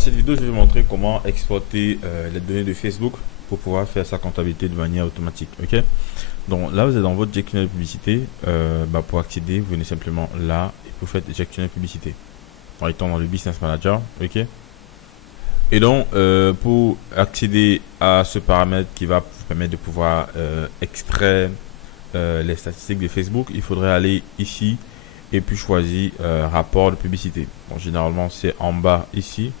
Cette vidéo, je vais vous montrer comment exporter les données de Facebook pour pouvoir faire sa comptabilité de manière automatique. Ok. Donc là, vous êtes dans votre gestionnaire de publicité. Pour accéder, vous venez simplement là et vous faites gestionnaire de publicité en étant dans le Business Manager. Ok. Et donc, pour accéder à ce paramètre qui va vous permettre de pouvoir extraire les statistiques de Facebook, il faudrait aller ici et puis choisir rapport de publicité. Bon, généralement, c'est en bas ici.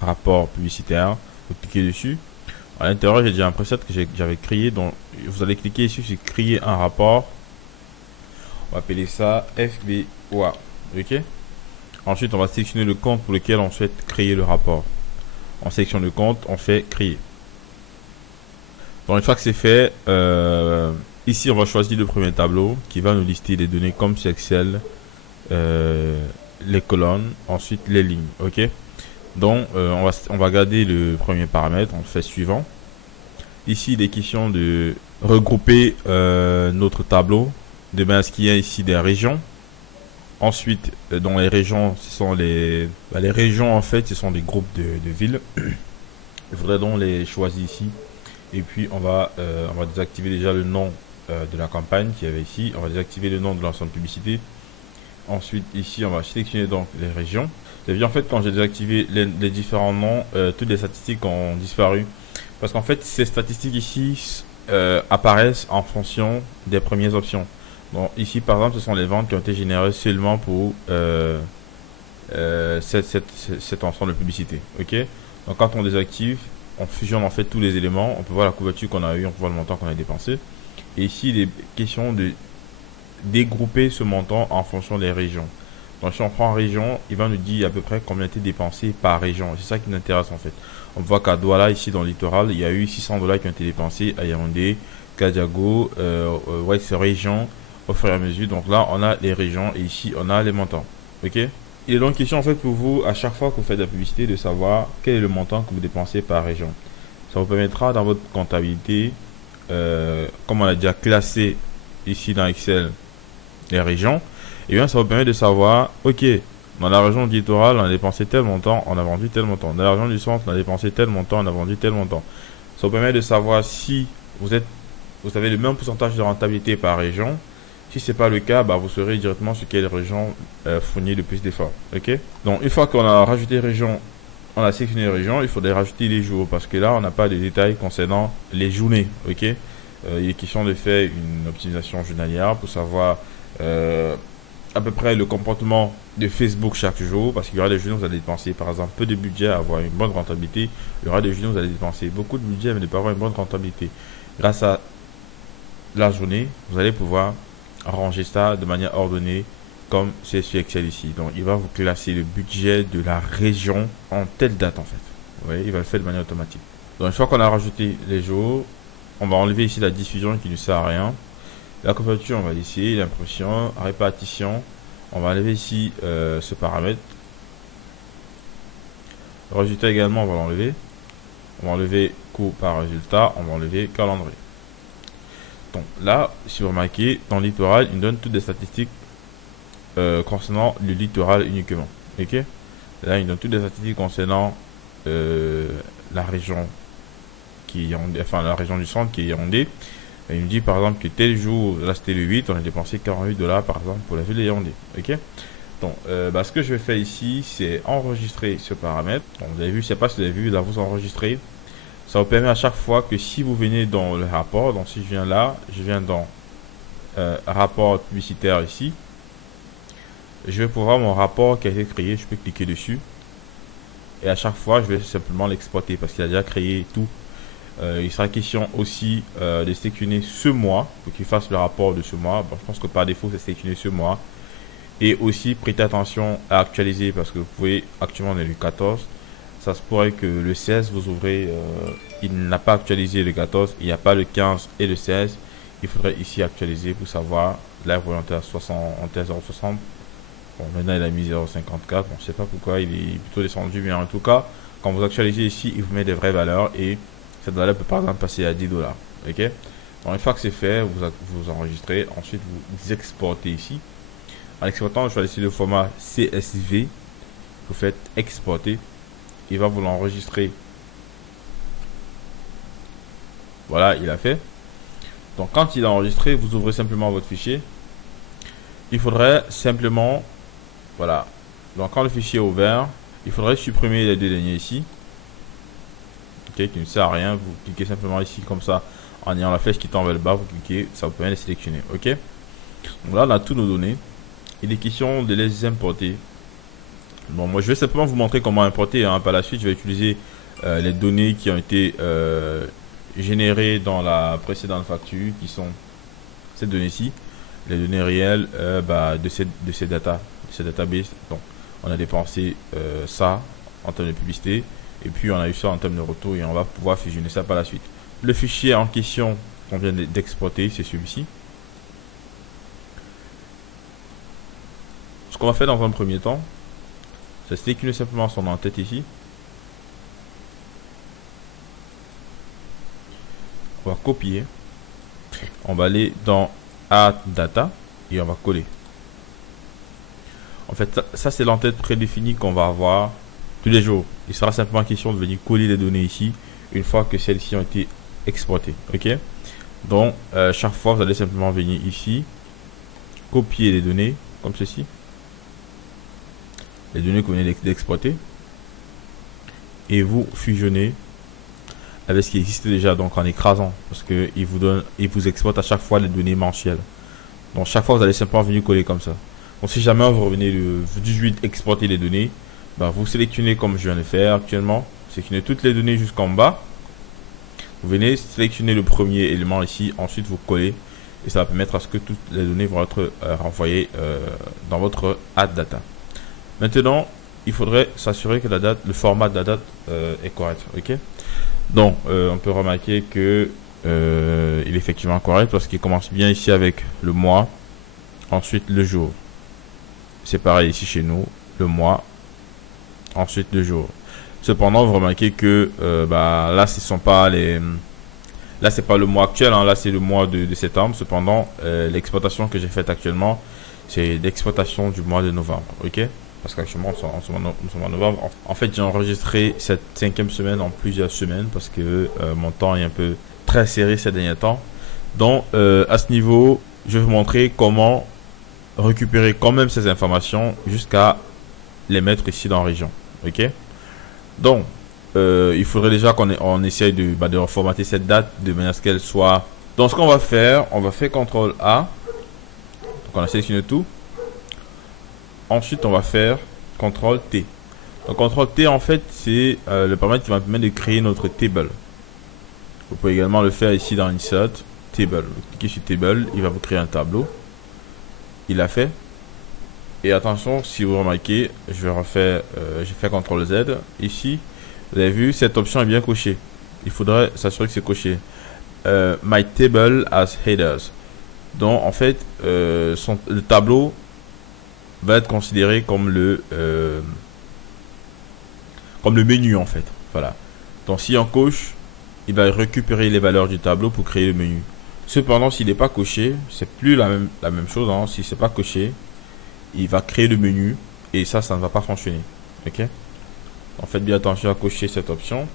Rapport publicitaire, vous cliquez dessus. À l'intérieur, j'ai déjà un preset que j'avais créé, donc vous allez cliquer ici sur créer un rapport. On va appeler ça FBOA. Ok. Ensuite, on va sélectionner le compte pour lequel on souhaite créer le rapport. On sélectionne le compte, on fait créer. Donc une fois que c'est fait, ici on va choisir le premier tableau qui va nous lister les données comme sur Excel, les colonnes, ensuite les lignes. Ok. Donc, on va garder le premier paramètre, on fait suivant. Ici, il est question de regrouper notre tableau, de mettre ce qu'il y a ici des régions. Ensuite, dans les régions, ce sont les régions en fait, ce sont des groupes de villes. Il faudrait donc les choisir ici. Et puis, on va désactiver déjà le nom de la campagne qu'il y avait ici. On va désactiver le nom de l'ensemble publicité. Ensuite, ici, on va sélectionner donc les régions. Vous avez en fait, quand j'ai désactivé les différents noms, toutes les statistiques ont disparu. Parce qu'en fait, ces statistiques ici apparaissent en fonction des premières options. Donc ici, par exemple, ce sont les ventes qui ont été générées seulement pour cet ensemble de publicité. Ok. Donc quand on désactive, on fusionne en fait tous les éléments. On peut voir la couverture qu'on a eu, on peut voir le montant qu'on a dépensé. Et ici, il est question de dégrouper ce montant en fonction des régions. Donc si on prend région, il va nous dire à peu près combien a été dépensé par région. C'est ça qui nous intéresse en fait. On voit qu'à Douala, ici dans le littoral, il y a eu 600 dollars qui ont été dépensés à Yaoundé, Kadiago, c'est région au fur et à mesure. Donc là, on a les régions et ici, on a les montants. Ok. Il est donc question en fait pour vous, à chaque fois que vous faites de la publicité, de savoir quel est le montant que vous dépensez par région. Ça vous permettra dans votre comptabilité, comme on a déjà classé ici dans Excel les régions, et bien ça vous permet de savoir, ok, dans la région du littoral, on a dépensé tel montant, on a vendu tel montant. Dans la région du centre, on a dépensé tel montant, on a vendu tel montant. Ça vous permet de savoir si vous avez le même pourcentage de rentabilité par région. Si ce n'est pas le cas, vous saurez directement sur quelle région fournit le plus d'efforts. Ok. Donc une fois qu'on a rajouté région, on a sélectionné les régions, il faudrait rajouter les jours parce que là on n'a pas de détails concernant les journées. Ok. Il est question de faire une optimisation journalière pour savoir à peu près le comportement de Facebook chaque jour, parce qu'il y aura des journées où vous allez dépenser par exemple peu de budget, avoir une bonne rentabilité. Il y aura des journées où vous allez dépenser beaucoup de budget mais ne pas avoir une bonne rentabilité. Grâce à la journée, vous allez pouvoir arranger ça de manière ordonnée comme c'est sur Excel ici. Donc il va vous classer le budget de la région en telle date en fait. Vous voyez, il va le faire de manière automatique. Donc une fois qu'on a rajouté les jours, on va enlever ici la diffusion qui ne sert à rien. La couverture, on va laisser l'impression, répartition. On va enlever ici ce paramètre. Le résultat également, on va l'enlever. On va enlever coût par résultat. On va enlever calendrier. Donc là, si vous remarquez, dans le littoral, il donne toutes les statistiques concernant le littoral uniquement. Ok. Là, il donne toutes les statistiques concernant la région la région du centre qui est Yaoundé. Et il me dit par exemple que tel jour, là c'était le 8, on a dépensé 48 dollars par exemple pour la ville de Yaoundé. Ok. Donc, ce que je vais faire ici, c'est enregistrer ce paramètre. Donc, vous avez vu, je ne sais pas si vous avez vu, là vous enregistrez. Ça vous permet à chaque fois que si vous venez dans le rapport, donc si je viens là, je viens dans rapport publicitaire ici, je vais pouvoir mon rapport qui a été créé, je peux cliquer dessus. Et à chaque fois, je vais simplement l'exporter parce qu'il a déjà créé tout. Il sera question aussi de sélectionner ce mois pour qu'il fasse le rapport de ce mois. Je pense que par défaut, c'est sélectionner ce mois. Et aussi, prêtez attention à actualiser parce que vous pouvez, actuellement, on est le 14. Ça se pourrait que le 16, vous ouvrez, il n'a pas actualisé le 14, il n'y a pas le 15 et le 16. Il faudrait ici actualiser pour savoir. Là, vous voyez, on est à 71,60 €. Bon, maintenant, il a mis 0,54. Bon, je ne sais pas pourquoi, il est plutôt descendu, mais en tout cas, quand vous actualisez ici, il vous met des vraies valeurs et cette valeur peut par exemple passer à 10 dollars. Ok. Donc une fois que c'est fait, vous enregistrez. Ensuite, vous exportez ici. En exportant, je choisissez le format CSV. Vous faites exporter. il va vous l'enregistrer. Voilà, il a fait. Donc quand il a enregistré, vous ouvrez simplement votre fichier. Il faudrait simplement, voilà, donc quand le fichier est ouvert, il faudrait supprimer les deux derniers ici, ok, qui ne sert à rien. Vous cliquez simplement ici comme ça, en ayant la flèche qui tend vers le bas, vous cliquez, ça vous permet de les sélectionner, ok. Donc là on a toutes nos données. Il est question de les importer. Bon, moi je vais simplement vous montrer comment importer, hein. Par la suite je vais utiliser les données qui ont été générées dans la précédente facture, qui sont ces données-ci, les données réelles de ces data, de ces databases. Donc on a dépensé ça en termes de publicité, et puis on a eu ça en termes de retour, et on va pouvoir fusionner ça par la suite. Le fichier en question qu'on vient d'exporter, c'est celui-ci. Ce qu'on va faire dans un premier temps, c'est sélectionner simplement son en-tête ici. On va copier. On va aller dans Add Data et on va coller. En fait, ça c'est l'entête prédéfinie qu'on va avoir tous les jours. Il sera simplement question de venir coller les données ici une fois que celles-ci ont été exportées. Ok. Donc, chaque fois, vous allez simplement venir ici, copier les données comme ceci. Les données que vous venez d'exporter. Et vous fusionnez avec ce qui existe déjà, donc en écrasant, parce que il vous exporte à chaque fois les données mensuelles. Donc chaque fois vous allez simplement venir coller comme ça. Donc si jamais vous revenez le 18 exporter les données, vous sélectionnez comme je viens de faire actuellement, sélectionnez toutes les données jusqu'en bas. Vous venez sélectionner le premier élément ici, ensuite vous collez, et ça va permettre à ce que toutes les données vont être renvoyées dans votre Add Data. Maintenant, il faudrait s'assurer que la date, le format de la date est correct, ok. Donc, on peut remarquer que il est effectivement correct parce qu'il commence bien ici avec le mois, ensuite le jour. C'est pareil ici chez nous, le mois, ensuite le jour. Cependant, vous remarquez que là, ce sont pas les, là c'est pas le mois actuel, hein, là c'est le mois de septembre. Cependant, l'exploitation que j'ai faite actuellement, c'est l'exploitation du mois de novembre, ok. Parce qu'actuellement, nous sommes en novembre. En fait, j'ai enregistré cette 5e semaine en plusieurs semaines parce que mon temps est un peu très serré ces derniers temps. Donc, à ce niveau, je vais vous montrer comment récupérer quand même ces informations jusqu'à les mettre ici dans la région. Ok. Donc, il faudrait déjà qu'on essaye de reformater cette date de manière à ce qu'elle soit. Donc, ce qu'on va faire, on va faire CTRL A. Donc, on a sélectionné tout. Ensuite, on va faire CTRL T. Donc, CTRL T, en fait, c'est le paramètre qui va permettre de créer notre table. Vous pouvez également le faire ici dans Insert, Table. Vous cliquez sur Table, il va vous créer un tableau. Il l'a fait. Et attention, si vous remarquez, je vais refaire, j'ai fait CTRL Z. Ici, vous avez vu, cette option est bien cochée. Il faudrait s'assurer que c'est coché. My Table as Headers. Donc, en fait, le tableau va être considéré comme le menu en fait. Voilà. Donc si on coche, il va récupérer les valeurs du tableau pour créer le menu. Cependant, s'il n'est pas coché, c'est plus la même chose, hein. Si c'est pas coché, il va créer le menu et ça ne va pas fonctionner. Ok. En faites bien attention à cocher cette option.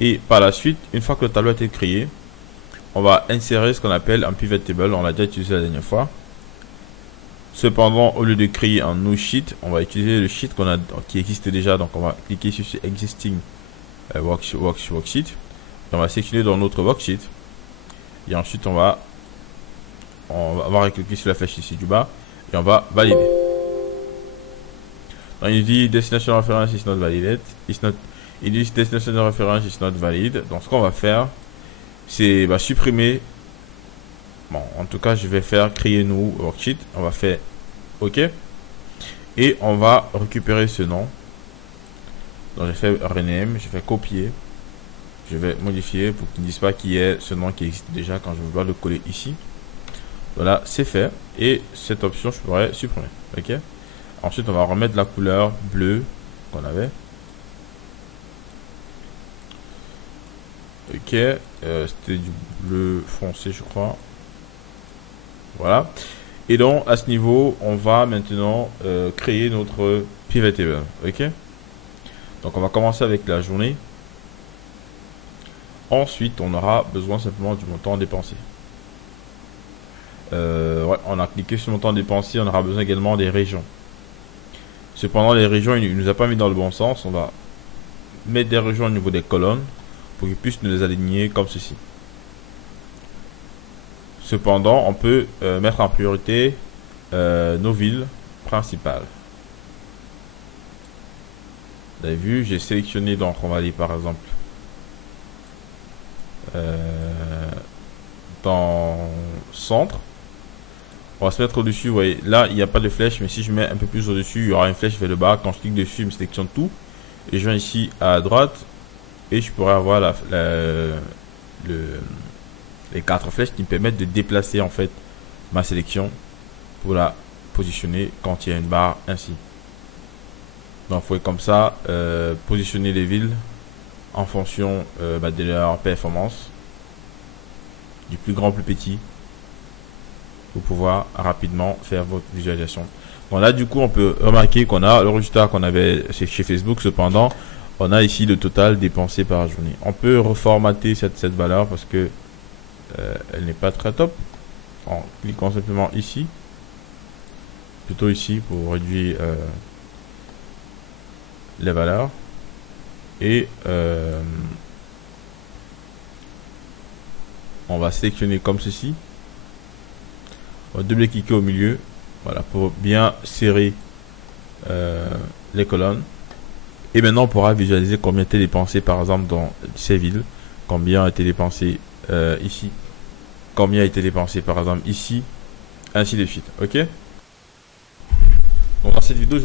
Et par la suite, une fois que le tableau a été créé, on va insérer ce qu'on appelle un pivot table. On l'a déjà utilisé la dernière fois. Cependant, au lieu de créer un new sheet, on va utiliser le sheet qui existe déjà. Donc, on va cliquer sur ce existing worksheet. Et on va sélectionner dans notre worksheet. Et ensuite, on va cliquer sur la flèche ici du bas et on va valider. Donc, il dit destination reference is not valid. Il dit destination reference is not valid. Donc, ce qu'on va faire, c'est supprimer. Bon, en tout cas, je vais faire créer nous worksheet. On va faire OK. Et on va récupérer ce nom. Donc, j'ai fait rename. Je vais copier. Je vais modifier pour qu'ils ne disent pas qu'il y ait ce nom qui existe déjà quand je vais le coller ici. Voilà, c'est fait. Et cette option, je pourrais supprimer. OK. Ensuite, on va remettre la couleur bleue qu'on avait. OK. C'était du bleu foncé, je crois. Voilà. Et donc à ce niveau, on va maintenant créer notre pivot table. Ok. Donc on va commencer avec la journée. Ensuite, on aura besoin simplement du montant dépensé. Ouais, on a cliqué sur le montant dépensé, on aura besoin également des régions. Cependant, les régions, il ne nous a pas mis dans le bon sens. On va mettre des régions au niveau des colonnes pour qu'ils puissent nous les aligner comme ceci. Cependant, on peut mettre en priorité nos villes principales. Vous avez vu, j'ai sélectionné, donc on va aller par exemple dans centre. On va se mettre au-dessus, vous voyez, là il n'y a pas de flèche, mais si je mets un peu plus au-dessus, il y aura une flèche vers le bas. Quand je clique dessus, il me sélectionne tout. Et je viens ici à droite, et je pourrais avoir les 4 flèches qui me permettent de déplacer en fait ma sélection pour la positionner quand il y a une barre ainsi. Donc, il faut comme ça positionner les villes en fonction de leur performance, du plus grand au plus petit, pour pouvoir rapidement faire votre visualisation. Bon, là du coup on peut remarquer qu'on a le résultat qu'on avait chez Facebook. Cependant, on a ici le total dépensé par journée. On peut reformater cette valeur parce que elle n'est pas très top en cliquant simplement ici, plutôt ici, pour réduire les valeurs. Et on va sélectionner comme ceci. On va double-cliquer au milieu, voilà, pour bien serrer les colonnes. Et maintenant, on pourra visualiser combien a été dépensé, par exemple, dans ces villes. Combien a été dépensé ici. Combien a été dépensé, par exemple, ici. Ainsi de suite. Ok. Donc, dans cette vidéo,